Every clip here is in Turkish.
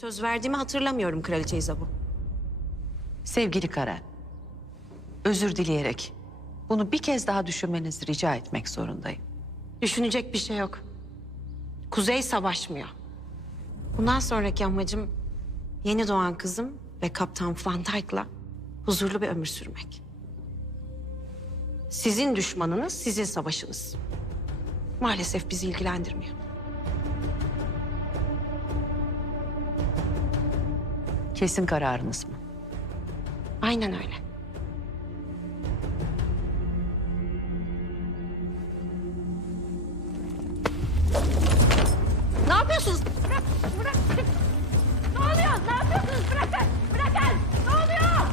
Söz verdiğimi hatırlamıyorum Kraliçe İzabel. Sevgili Karen, özür dileyerek bunu bir kez daha düşünmenizi rica etmek zorundayım. Düşünecek bir şey yok. Kuzey savaşmıyor. Bundan sonraki amacım yeni doğan kızım ve Kaptan Van Dyke'la huzurlu bir ömür sürmek. Sizin düşmanınız sizin savaşınız. Maalesef bizi ilgilendirmiyor. Kesin kararınız mı? Aynen öyle. Ne yapıyorsunuz? Bırak, bırak. Ne oluyor? Ne yapıyorsunuz? Bırakın, bırakın. Ne oluyor?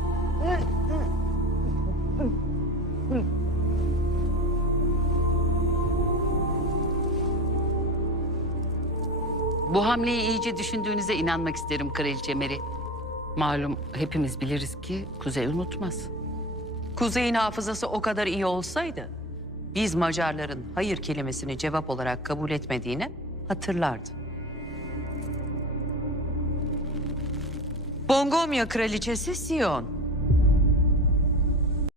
Bu hamleyi iyice düşündüğünüze inanmak isterim Kraliçe Mary. Malum hepimiz biliriz ki Kuzey unutmaz. Kuzey'in hafızası o kadar iyi olsaydı... ...biz Macarların hayır kelimesini cevap olarak kabul etmediğini hatırlardı. Bongomya kraliçesi Sion.